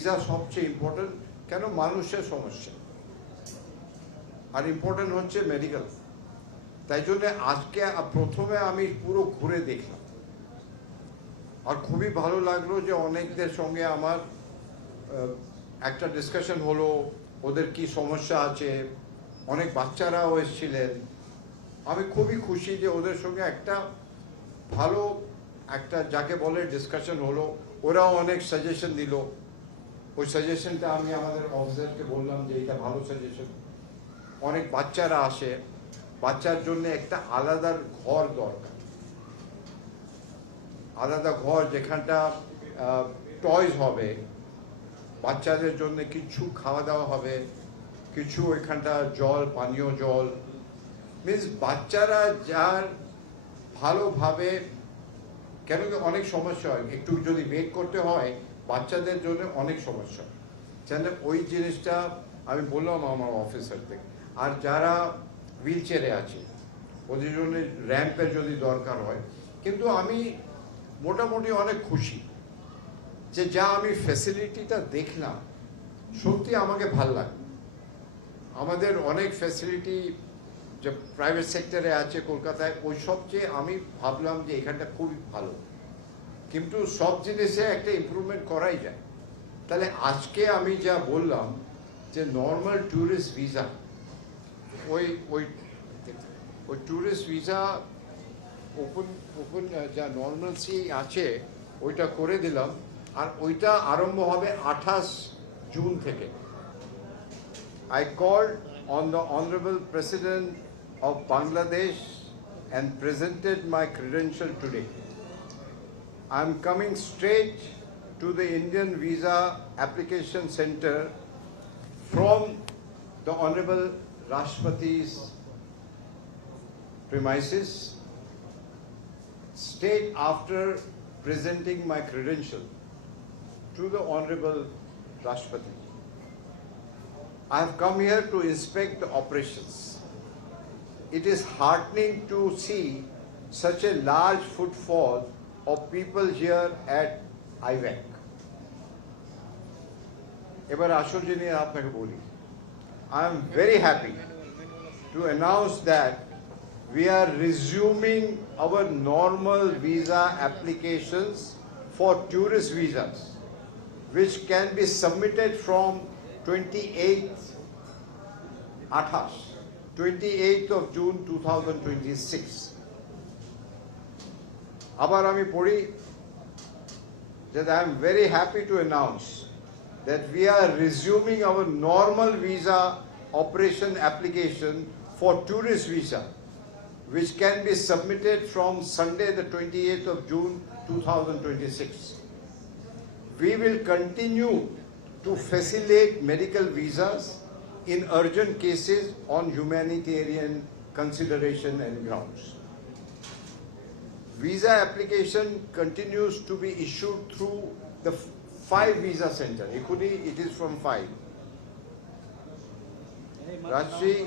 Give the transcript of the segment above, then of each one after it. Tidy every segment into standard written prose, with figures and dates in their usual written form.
ভিসা সবচেয়ে ইম্পর্টেন্ট, কেন মানুষের সমস্যা, আর ইম্পর্টেন্ট হচ্ছে মেডিকেল। তাই জন্য আজকে প্রথমে আমি পুরো ঘুরে দেখলাম, আর খুবই ভালো লাগলো যে অনেকদের সঙ্গে আমার একটা ডিসকাশন হলো, ওদের কি সমস্যা আছে। অনেক বাচ্চারাও এসেছিলেন। আমি খুবই খুশি যে ওদের সঙ্গে একটা ভালো একটা যাকে বলে ডিসকাশন হলো। ওরাও অনেক সাজেশন দিল। ওই সাজেশনটা আমি আমাদের অফিসারকে বললাম যে এটা ভালো সাজেশন। অনেক বাচ্চারা আসে, বাচ্চার জন্য একটা আলাদা ঘর দরকার, আলাদা ঘর যেখানটা টয়স হবে, বাচ্চাদের জন্য কিছু খাওয়া দাওয়া হবে, কিছু ওইখানটা জল, পানীয় জল, মিনস বাচ্চারা যার ভালোভাবে, কেন কি অনেক সমস্যা হয়, একটু যদি ওয়েট করতে হয় বাচ্চাদের জন্য অনেক সমস্যা। তাহলে ওই জিনিসটা আমি বললাম আমার অফিসার থেকে। আর যারা হুইল চেয়ারে আছে ওদের জন্য র্যাম্পের যদি দরকার হয়। কিন্তু আমি মোটামুটি অনেক খুশি যে যা আমি ফ্যাসিলিটিটা দেখলাম, সত্যি আমাকে ভাল লাগে। আমাদের অনেক ফ্যাসিলিটি যে প্রাইভেট সেক্টরে আছে কলকাতায়, ওই সবচেয়ে আমি ভাবলাম যে এখানটা খুবই ভালো, কিন্তু সব জিনিসে একটা ইমপ্রুভমেন্ট করাই যায়। তাহলে আজকে আমি যা বললাম যে নর্মাল ট্যুরিস্ট ভিসা, ওই ওই ওই ট্যুরিস্ট ভিসা ওপেন যা নর্মালসি আছে ওইটা করে দিলাম। আর ওইটা আরম্ভ হবে 28 জুন থেকে। I called on the Honorable President of Bangladesh and presented my credential today. I am coming straight to the Indian Visa Application Center from the Honorable Rashtrapati's premises, straight after presenting my credential to the Honorable Rashtrapati. I have come here to inspect the operations. It is heartening to see such a large footfall of people here at IVAC. এবার আসল জিনিস আপনাকে বলি, I am very happy to announce that we are resuming our normal visa applications for tourist visas, which can be submitted from 28th of June 2026. আবার আমি পড়ি that I am very happy to announce that we are resuming our normal visa operation application for tourist visa, which can be submitted from Sunday the 28th of June 2026. We will continue to facilitate medical visas in urgent cases on humanitarian consideration and grounds. Visa application continues to be issued through the 5 visa center. Equally, it is from 5. Rajshahi,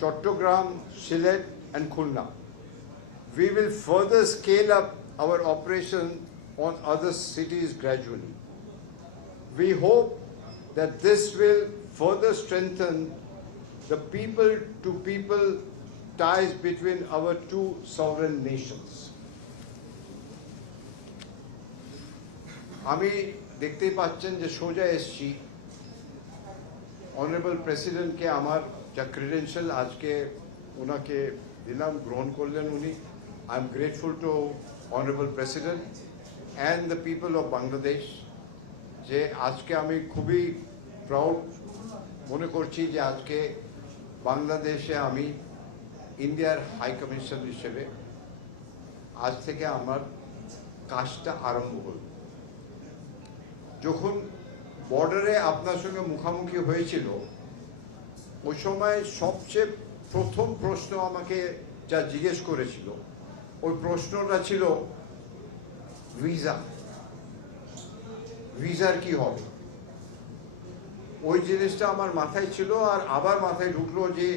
Chattogram, Sylhet and Khulna. We will further scale up our operation on other cities gradually. We hope that this will further strengthen the people-to-people ties between our two sovereign nations. আমি দেখতেই পাচ্ছেন যে সোজা এসছি, অনারেবল প্রেসিডেন্টকে আমার যা ক্রেডেনশিয়াল আজকে ওনাকে দিলাম, গ্রহণ করলেন উনি। I am grateful to honourable president and the people of Bangladesh, যে আজকে আমি খুবই প্রাউড মনে করছি যে আজকে বাংলাদেশে আমি ইন্ডিয়ার হাই কমিশন হিসেবে আজ থেকে আমার কাজটা আরম্ভ হল। যখন বর্ডারে আপনার সঙ্গে মুখোমুখি হয়েছিল, ওই সময় সবচেয়ে প্রথম প্রশ্ন আমাকে যা জিজ্ঞেস করেছিল, ওই প্রশ্নটা ছিল ভিসা, ভিসার কি হবে। ওই জিনিসটা আমার মাথায় ছিল, আর আবার মাথায় ঢুকলো যে